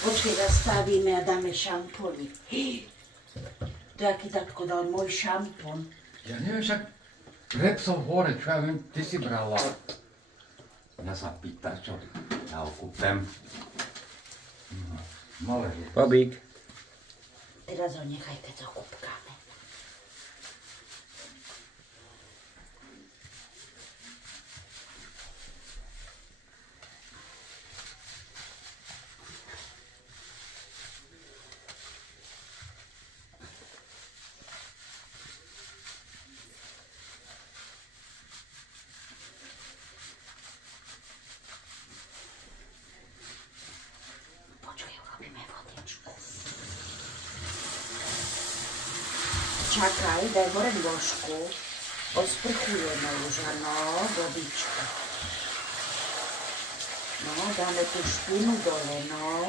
Počkej, zastavíme a dáme šampóny. To aký tatko dal môj šampón. Ja neviem, však Repsol hore, čo ja viem, ty si brala. Ja sa pýta, čo ja ho kúpem. Malé je. Bobík. Teraz ho nechaj, keď ho kúpkame. Čakaj, daj hore dĺžku. Osprchujeme už, áno, Bobičko. No, dáme tú špinu dole, no.